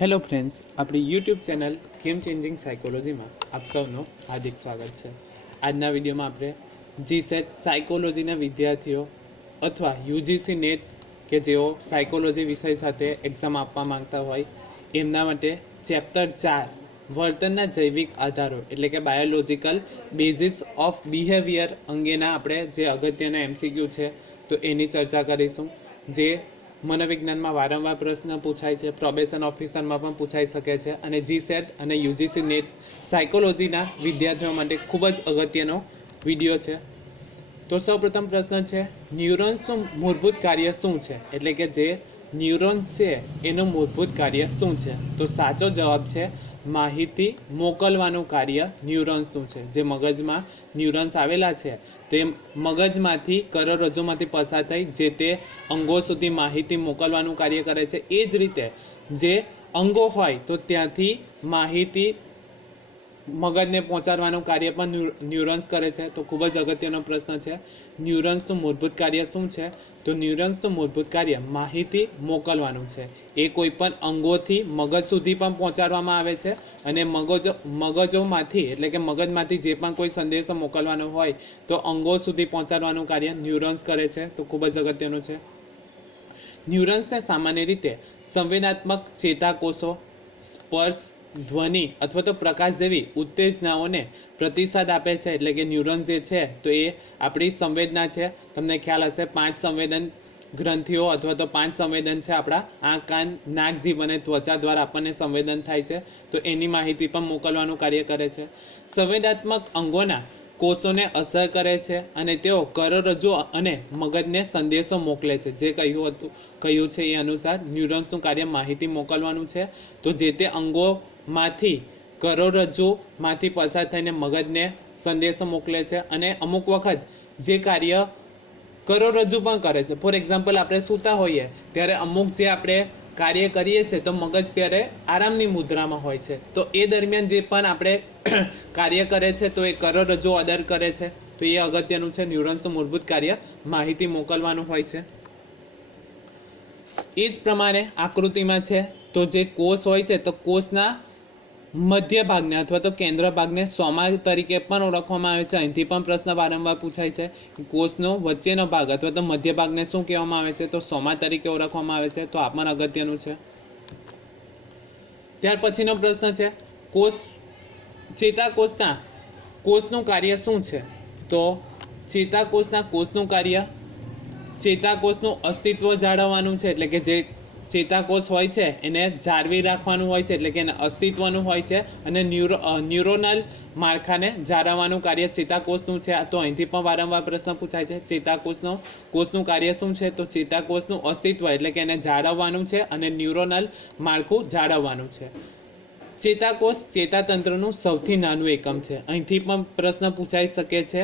Hello friends, આપણી YouTube channel game changing સાયકોલોજીમાં આપ સૌનું હાર્દિક સ્વાગત છે. આજના વિડીયોમાં આપણે જીસેટ સાયકોલોજીના વિદ્યાર્થીઓ અથવા યુજીસી નેટ કે જેઓ સાયકોલોજી વિષય સાથે એક્ઝામ આપવા માંગતા હોય એમના માટે ચેપ્ટર 4 વર્તનના જૈવિક આધારો એટલે કે બાયોલોજિકલ બેઝિસ ઓફ બિહેવિયર અંગેના આપણે જે અગત્યના એમસીક્યુ છે તો એની ચર્ચા કરીશું. જે મનોવિજ્ઞાનમાં વારંવાર પ્રશ્ન પૂછાય છે, પ્રોબેશન ઓફિસરમાં પણ પૂછાઈ શકે છે અને જીસેટ અને યુજીસી નેટ સાયકોલોજીના વિદ્યાર્થીઓ માટે ખૂબ જ અગત્યનો વિડીયો છે. તો સૌપ્રથમ પ્રશ્ન છે, ન્યુરોન્સનું મૂળભૂત કાર્ય શું છે? એટલે કે જે ન્યુરોન્સ છે એનું મૂળભૂત કાર્ય શું છે? તો સાચો જવાબ છે માહિતી મોકલવાનું કાર્ય ન્યુરોન્સનું છે. જે મગજમાં ન્યુરોન્સ આવેલા છે તે મગજમાંથી કરોડરજ્જુમાંથી પસાર થઈ જે તે અંગો સુધી માહિતી મોકલવાનું કાર્ય કરે છે. એ જ રીતે જે અંગો હોય તો ત્યાંથી માહિતી મગજને પહોંચાડવાનું કાર્ય પણ ન્યુરોન્સ કરે છે. તો ખૂબ જ અગત્યનો પ્રશ્ન છે, ન્યુરોન્સનું મૂળભૂત કાર્ય શું છે? તો ન્યુરોન્સનું મૂળભૂત કાર્ય માહિતી મોકલવાનું છે. એ કોઈ પણ અંગોથી મગજ સુધી પણ પહોંચાડવામાં આવે છે અને મગજોમાંથી એટલે કે મગજમાંથી જે પણ કોઈ સંદેશો મોકલવાનો હોય તો અંગો સુધી પહોંચાડવાનું કાર્ય ન્યુરોન્સ કરે છે. તો ખૂબ જ અગત્યનું છે. ન્યુરોન્સને સામાન્ય રીતે સંવેદનાત્મક ચેતાકોષો સ્પર્શ, ધ્વનિ અથવા તો પ્રકાશ જેવી ઉત્તેજનાઓને પ્રતિસાદ આપે છે. એટલે કે ન્યુરોન્સ જે છે તો એ આપણી સંવેદના છે. તમને ખ્યાલ હશે 5 સંવેદન ગ્રંથિઓ અથવા તો 5 સંવેદન છે આપણા આંખ, કાન, નાક, જીભ અને ત્વચા દ્વારા આપણને સંવેદન થાય છે. તો એની માહિતી પણ મોકલવાનું કાર્ય કરે છે. સંવેદનાત્મક અંગોના કોષોને અસર કરે છે અને તેઓ કરોડરજ્જુ અને મગજને સંદેશો મોકલે છે. જે કહ્યું છે એ અનુસાર ન્યુરોન્સનું કાર્ય માહિતી મોકલવાનું છે. તો જે તે અંગોમાંથી કરોડરજ્જુમાંથી પસાર થઈને મગજને સંદેશો મોકલે છે અને અમુક વખત જે કાર્ય કરોડરજ્જુ પણ કરે છે. ફોર એક્ઝામ્પલ, આપણે સૂતા હોઈએ ત્યારે અમુક જે આપણે કાર્ય કરીએ છીએ તો મગજ ત્યારે આરામની મુદ્રામાં હોય છે. તો એ દરમિયાન જે પણ આપણે કાર્ય કરે છે તો એ કરોડરજ્જુ અદર કરે છે. તો એ અગત્યનું છે. ન્યુરોન્સનું મૂળભૂત કાર્ય માહિતી મોકલવાનું હોય છે. એ જ પ્રમાણે આકૃતિમાં છે તો જે કોષ હોય છે તો કોષના મધ્ય ભાગને અથવા તો કેન્દ્ર ભાગને સોમા તરીકે પણ ઓળખવામાં આવે છે. અહીંથી પણ પ્રશ્ન વારંવાર પૂછાય છે. કોષનો વચ્ચેનો ભાગ અથવા તો મધ્ય ભાગને શું કહેવામાં આવે છે? તો સોમા તરીકે ઓળખવામાં આવે છે. તો આ પણ અગત્યનું છે. ત્યાર પછીનો પ્રશ્ન છે, ચેતાકોષના કોષનું કાર્ય શું છે? તો ચેતાકોષના કોષનું કાર્ય ચેતાકોષનું અસ્તિત્વ જાળવવાનું છે. એટલે કે જે ચેતાકોષ હોય છે એને જાળવી રાખવાનું હોય છે, એટલે કે એને અસ્તિત્વનું હોય છે અને ન્યુરોનલ માળખાને જાળવવાનું કાર્ય ચેતાકોષનું છે. તો અહીંથી પણ વારંવાર પ્રશ્ન પૂછાય છે, કોષનું કાર્ય શું છે? તો ચેતાકોષનું અસ્તિત્વ એટલે કે એને જાળવવાનું છે અને ન્યુરોનલ માળખું જાળવવાનું છે. ચેતાકોષ ચેતાતંત્રનું સૌથી નાનું એકમ છે. અહીંથી પણ પ્રશ્ન પૂછાઈ શકે છે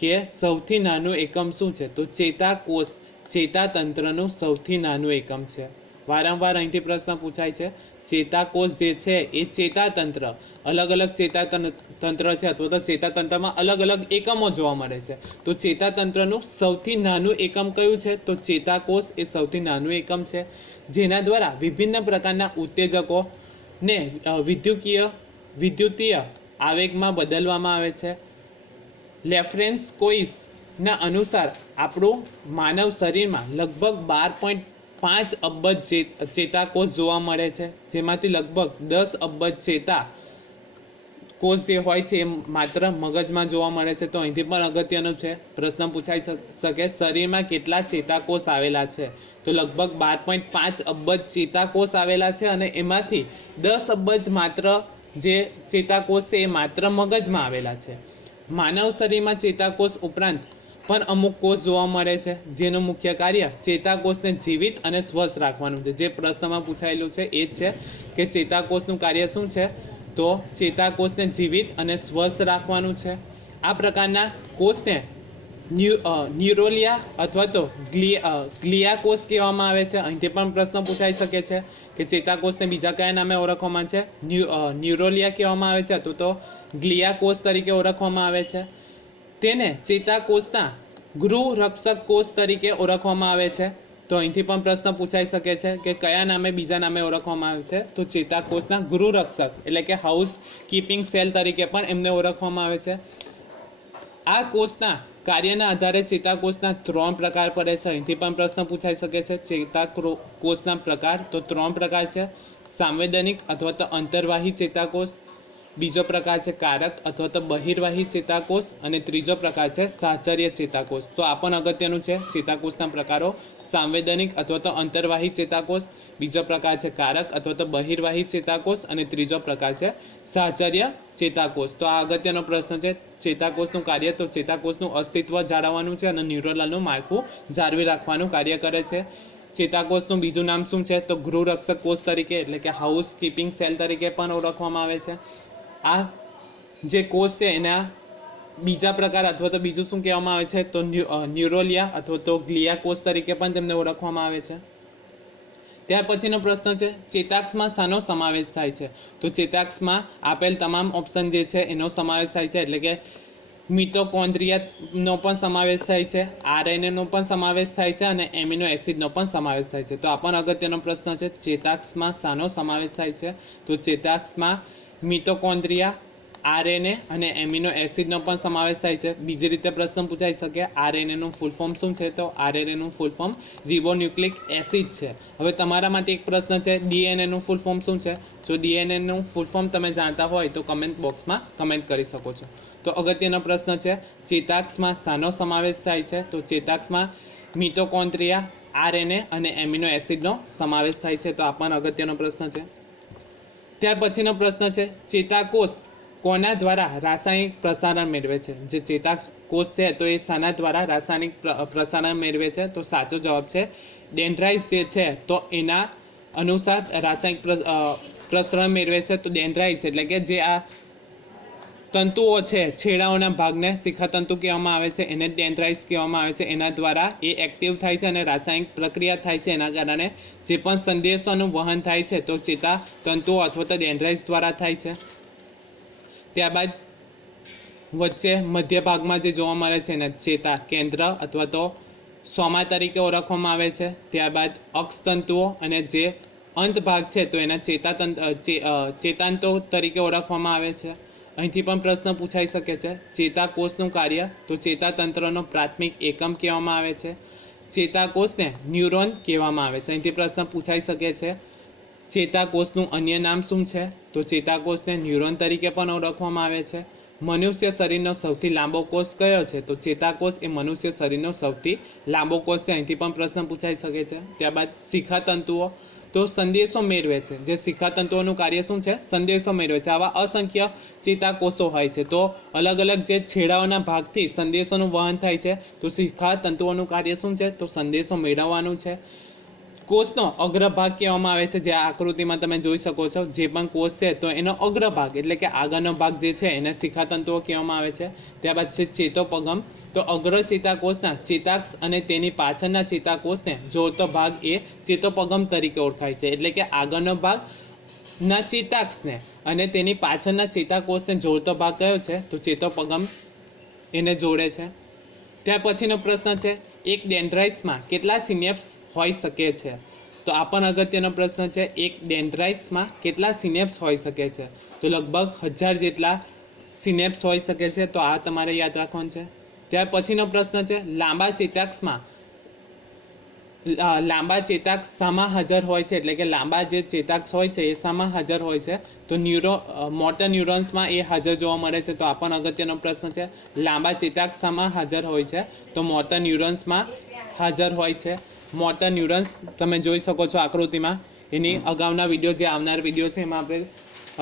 કે સૌથી નાનું એકમ શું છે? તો ચેતાકોષ ચેતાતંત્રનું સૌથી નાનું એકમ છે. વારંવાર અહીંથી પ્રશ્ન પૂછાય છે. ચેતાકોષ જે છે એ ચેતાતંત્ર, અલગ અલગ ચેતાતંત્ર છે અથવા તો ચેતાતંત્રમાં અલગ અલગ એકમો જોવા મળે છે. તો ચેતાતંત્રનું સૌથી નાનું એકમ કયું છે? તો ચેતાકોષ એ સૌથી નાનું એકમ છે. જેના દ્વારા વિભિન્ન પ્રકારના ઉત્તેજકોને વિદ્યુતીય આવેગમાં બદલવામાં આવે છે. લેફ્રેન્સકોઇસના અનુસાર આપણું માનવ શરીરમાં લગભગ 12.5 અબજ ચેતાકોષ જોવા મળે છે. જેમાંથી લગભગ 10 અબજ ચેતાકોષ જે હોય છે એ માત્ર મગજમાં જોવા મળે છે. તો અહીંથી પણ અગત્યનું છે, પ્રશ્ન પૂછાઈ શકે શરીરમાં કેટલા ચેતાકોષ આવેલા છે? તો લગભગ 12.5 અબજ ચેતાકોષ આવેલા છે અને એમાંથી 10 અબજ માત્ર જે ચેતાકોષ છે એ માત્ર મગજમાં આવેલા છે. માનવ શરીરમાં ચેતાકોષ ઉપરાંત પણ અમુક કોષ જોવા મળે છે જેનું મુખ્ય કાર્ય ચેતાકોષને જીવિત અને સ્વસ્થ રાખવાનું છે. જે પ્રશ્નમાં પૂછાયેલું છે એ જ છે કે ચેતાકોષનું કાર્ય શું છે? તો ચેતાકોષને જીવિત અને સ્વસ્થ રાખવાનું છે. આ પ્રકારના કોષને ન્યુરોલિયા અથવા તો ગ્લિયા કોષ કહેવામાં આવે છે. અહીંથી પણ પ્રશ્ન પૂછાઈ શકે છે કે ચેતાકોષને બીજા કયા નામે ઓળખવામાં છે? ન્યુરોલિયા કહેવામાં આવે છે અથવા તો ગ્લિયા કોષ તરીકે ઓળખવામાં આવે છે. તેને ચેતાકોષના ગૃહ રક્ષક કોષ તરીકે ઓળખવામાં આવે છે. તો અહીંથી પણ પ્રશ્ન પૂછાઈ શકે છે કે કયા નામે બીજા નામે ઓળખવામાં આવે છે, તો ચેતાકોષના ગૃહરક્ષક એટલે કે હાઉસ કીપિંગ સેલ તરીકે પણ એમને ઓળખવામાં આવે છે. આ કોષના કાર્યના આધારે ચેતાકોષના 3 પ્રકાર પડે છે. અહીંથી પણ પ્રશ્ન પૂછાઈ શકે છે. ચેતાકોષના પ્રકાર તો 3 પ્રકાર છે: સાંવેદનિક અથવા તો અંતર્વાહી ચેતાકોષ, બીજો પ્રકાર છે કારક અથવા તો બહિર્વાહી ચેતાકોષ, અને ત્રીજો પ્રકાર છે સાહચર્ય ચેતાકોષ. તો આ પણ અગત્યનું છે. ચેતાકોષના પ્રકારો: સાંવેદનિક અથવા તો અંતર્વાહી ચેતાકોષ, બીજો પ્રકાર છે કારક અથવા તો બહિર્વાહી ચેતાકોષ, અને ત્રીજો પ્રકાર છે સાહચર્ય ચેતાકોષ. તો આ અગત્યનો પ્રશ્ન છે. ચેતાકોષનું કાર્ય તો ચેતાકોષનું અસ્તિત્વ જાળવવાનું છે અને ન્યુરોનલનું માળખું જાળવી રાખવાનું કાર્ય કરે છે. ચેતાકોષનું બીજું નામ શું છે, તો ગૃહરક્ષક કોષ તરીકે એટલે કે હાઉસ કીપિંગ સેલ તરીકે પણ ઓળખવામાં આવે છે. આ જે કોષ છે એના બીજા પ્રકાર અથવા તો બીજું શું કહેવામાં આવે છે, તો ન્યુરોલિયા અથવા તો ગ્લિયા કોષ તરીકે પણ તેમને ઓળખવામાં આવે છે. ત્યાર પછીનો પ્રશ્ન છે, ચેતાક્ષમાં શાનો સમાવેશ થાય છે? તો ચેતાક્ષમાં આપેલ તમામ ઓપ્શન જે છે એનો સમાવેશ થાય છે, એટલે કે મિટોકોન્ડ્રિયાનો પણ સમાવેશ થાય છે, આરએનએનો પણ સમાવેશ થાય છે, અને એમિનો એસિડનો પણ સમાવેશ થાય છે. તો આ પણ અગત્યનો પ્રશ્ન છે. ચેતાક્ષમાં શાનો સમાવેશ થાય છે? તો ચેતાક્ષમાં મિટોકોન્ડ્રિયા, આરએનએ અને એમિનો એસિડનો પણ સમાવેશ થાય છે. બીજી રીતે પ્રશ્ન પૂછાઈ શકે, આરએનએનું ફૂલ ફોર્મ શું છે? તો આરએનએનું ફૂલ ફોર્મ રિબોન્યુક્લિક એસિડ છે. હવે તમારા માટે એક પ્રશ્ન છે, ડીએનએનું ફૂલ ફોર્મ શું છે? જો ડીએનએનું ફૂલ ફોર્મ તમે જાણતા હોય તો કમેન્ટ બોક્સમાં કમેન્ટ કરી શકો છો. તો અગત્યનો પ્રશ્ન છે, ચેતાક્ષમાં શાનો સમાવેશ થાય છે? તો ચેતાક્ષમાં મિટોકોન્ડ્રિયા, આરએનએ અને એમિનો એસિડનો સમાવેશ થાય છે. તો આ પણ અગત્યનો પ્રશ્ન છે. ત્યાર પછીનો પ્રશ્ન છે, ચેતાકોષ કોના દ્વારા રાસાયણિક પ્રસારણ મેળવે છે? જે ચેતાકોષ છે તો એ શાના દ્વારા રાસાયણિક પ્રસારણ મેળવે છે? તો સાચો જવાબ છે ડેન્ડ્રાઇટ્સ જે છે તો એના અનુસાર રાસાયણિક પ્રસરણ મેળવે છે. તો ડેન્ડ્રાઇટ્સ એટલે કે જે આ તંતુઓ છે, છેડાઓના ભાગને શિખાતંતુ કહેવામાં આવે છે, એને ડેન્ડ્રાઇટ્સ કહેવામાં આવે છે. એના દ્વારા એ એક્ટિવ થાય છે અને રાસાયણિક પ્રક્રિયા થાય છે. એના કારણે જે પણ સંદેશોનું વહન થાય છે તો ચેતા તંતુઓ અથવા તો ડેન્ડ્રાઇટ્સ દ્વારા થાય છે. ત્યારબાદ વચ્ચે મધ્ય ભાગમાં જે જોવા મળે છે એને ચેતા કેન્દ્ર અથવા તો સોમા તરીકે ઓળખવામાં આવે છે. ત્યારબાદ અક્ષતંતુઓ અને જે અંત ભાગ છે તો એના ચેતાંતો તરીકે ઓળખવામાં આવે છે. અહીંથી પણ પ્રશ્ન પૂછાઈ શકે છે, ચેતાકોષનું કાર્ય તો ચેતાતંત્રનો પ્રાથમિક એકમ કહેવામાં આવે છે. ચેતાકોષને ન્યુરોન કહેવામાં આવે છે. અહીંથી પ્રશ્ન પૂછાઈ શકે છે, ચેતાકોષનું અન્ય નામ શું છે? તો ચેતાકોષને ન્યુરોન તરીકે પણ ઓળખવામાં આવે છે. મનુષ્ય શરીરનો સૌથી લાંબો કોષ કયો છે? તો ચેતાકોષ એ મનુષ્ય શરીરનો સૌથી લાંબો કોષ છે. અહીંથી પણ પ્રશ્ન પૂછાઈ શકે છે. ત્યારબાદ શિખાતંતુઓ તો સંદેશો મેળવે છે. જે શિખાતંતુઓનું કાર્ય શું છે? સંદેશો મેળવે છે. આવા અસંખ્ય ચેતાકોષો હોય છે. તો અલગ અલગ જે છેડાઓના ભાગથી સંદેશોનું વહન થાય છે. તો શિખાતંતુઓનું કાર્ય શું છે? તો સંદેશો મેળવવાનું છે. કોષનો અગ્રભાગ કહેવામાં આવે છે. જે આકૃતિમાં તમે જોઈ શકો છો, જે પણ કોષ છે તો એનો અગ્રભાગ એટલે કે આગળનો ભાગ જે છે એને શિખાતંતુઓ કહેવામાં આવે છે. ત્યારબાદ છે ચેતોપગમ. તો અગ્ર ચેતાકોષના ચેતાક્ષ અને તેની પાછળના ચેતાકોષને જોડતો ભાગ એ ચેતોપગમ તરીકે ઓળખાય છે. એટલે કે આગળનો ભાગના ચેતાક્ષને અને તેની પાછળના ચેતાકોષને જોડતો ભાગ કયો છે? તો ચેતોપગમ એને જોડે છે. ત્યાર પછીનો પ્રશ્ન છે, એક ડેન્ડ્રાઇટ્સમાં કેટલા સિનેપ્સ હોઈ શકે છે? તો આ પણ અગત્યનો પ્રશ્ન છે. એક ડેન્ડ્રાઇટ્સમાં કેટલા સિનેપ્સ હોઈ શકે છે? તો લગભગ 1000 જેટલા સિનેપ્સ હોઈ શકે છે. તો આ તમારે યાદ રાખવાનું છે. ત્યાર પછીનો પ્રશ્ન છે, લાંબા ચેતાક્ષ શામાં હાજર હોય છે? એટલે કે લાંબા જે ચેતાક્ષ હોય છે એ શામાં હાજર હોય છે? તો મોટર ન્યુરોન્સમાં એ હાજર જોવા મળે છે. તો આ પણ અગત્યનો પ્રશ્ન છે. લાંબા ચેતાક્ષ શામાં હાજર હોય છે? તો મોટર ન્યુરોન્સમાં હાજર હોય છે. મોટર ન્યુરોન્સ તમે જોઈ શકો છો આકૃતિમાં. એની અગાઉના વિડીયો, જે આવનાર વિડીયો છે એમાં આપણે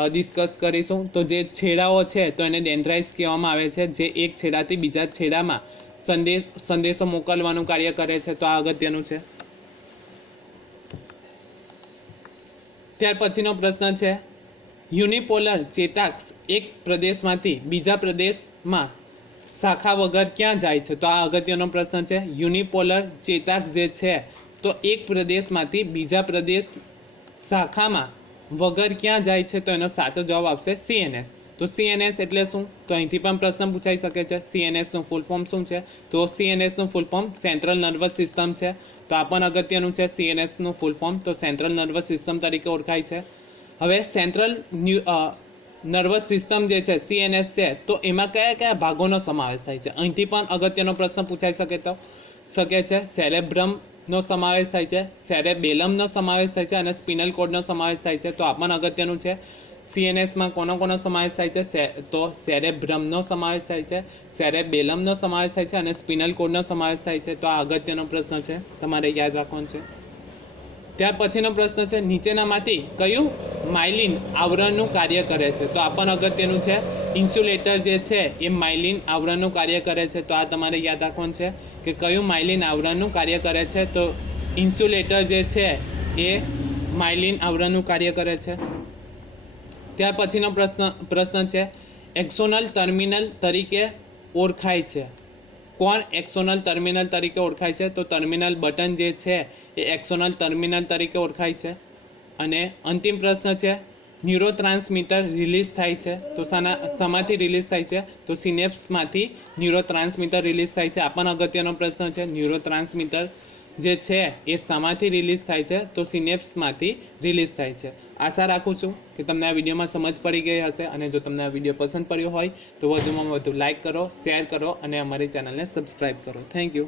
ડિસ્કસ કરીશું. તો જે છેડાઓ છે તો એને ડેન્ડ્રાઇટ્સ કહેવામાં આવે છે, જે એક છેડાથી બીજા છેડામાં સંદેશો મોકલવાનું કાર્ય કરે છે. તો આ અગત્યનું છે. ત્યાર પછીનો પ્રશ્ન છે, યુનિપોલર ચેતાક્ષ એક પ્રદેશમાંથી બીજા પ્રદેશમાં શાખા વગર ક્યાં જાય છે? તો આ અગત્યનો પ્રશ્ન છે. યુનિપોલર ચેતાક્ષ જે છે તો એક પ્રદેશમાંથી બીજા પ્રદેશ શાખામાં વગર ક્યાં જાય છે? તો એનો સાચો જવાબ આપશે સીએનએસ. તો CNS એટલે શું? તો અહીંથી પણ પ્રશ્ન પૂછાઈ શકે છે. CNSનું ફૂલ ફોર્મ શું છે? તો CNSનું full form central nervous system છે. તો આ પણ અગત્યનું છે. CNSનું ફૂલ ફોર્મ તો સેન્ટ્રલ નર્વસ સિસ્ટમ તરીકે ઓળખાય છે. હવે સેન્ટ્રલ નર્વસ સિસ્ટમ જે છે CNS છે, તો એમાં કયા કયા ભાગોનો સમાવેશ થાય છે? અહીંથી પણ અગત્યનો પ્રશ્ન પૂછાઈ શકે છે. સેરેબ્રમનો સમાવેશ થાય છે, સેરેબેલમનો સમાવેશ થાય છે અને સ્પિનલ કોર્ડનો સમાવેશ થાય છે. તો આ પણ અગત્યનું છે. CNSમાં કોનો સમાવેશ થાય છે? તો સેરેબ્રમનો સમાવેશ થાય છે, સેરેબેલમનો સમાવેશ થાય છે અને સ્પિનલ કોર્ડનો સમાવેશ થાય છે. તો આ અગત્યનો પ્રશ્ન છે, તમારે યાદ રાખવાનો છે. ત્યાર પછીનો પ્રશ્ન છે, નીચેનામાંથી કયું માઇલિન આવરણનું કાર્ય કરે છે? તો આ પણ અગત્યનું છે. ઇન્સ્યુલેટર જે છે એ માઇલિન આવરણનું કાર્ય કરે છે. તો આ તમારે યાદ રાખવાનું છે કે કયું માઇલિન આવરણનું કાર્ય કરે છે. તો ઇન્સ્યુલેટર જે છે એ માઇલિન આવરણનું કાર્ય કરે છે. ત્યાર પછીનો પ્રશ્ન છે, એક્સોનલ ટર્મિનલ તરીકે ઓળખાય છે. કોણ એક્સોનલ ટર્મિનલ તરીકે ઓળખાય છે? તો ટર્મિનલ બટન જે છે એ એક્સોનલ ટર્મિનલ તરીકે ઓળખાય છે. અને અંતિમ પ્રશ્ન છે, ન્યુરોટ્રાન્સમીટર રિલીઝ થાય છે. તો શામાંથી રિલીઝ થાય છે? તો સિનેપ્સમાંથી ન્યુરોટ્રાન્સમીટર રિલીઝ થાય છે. આ પણ અગત્યનો પ્રશ્ન છે. ન્યુરોટ્રાન્સમીટર જે છે એ શામાંથી રિલીઝ થાય છે? તો સિનેપ્સમાંથી રિલીઝ થાય છે. આશા રાખું છું કે તમને આ વિડીયોમાં સમજ પડી ગઈ હશે. અને જો તમને આ વિડીયો પસંદ પડ્યો હોય તો વધુમાં વધુ લાઇક કરો, શેર કરો અને અમારી ચેનલને સબસ્ક્રાઈબ કરો. Thank you.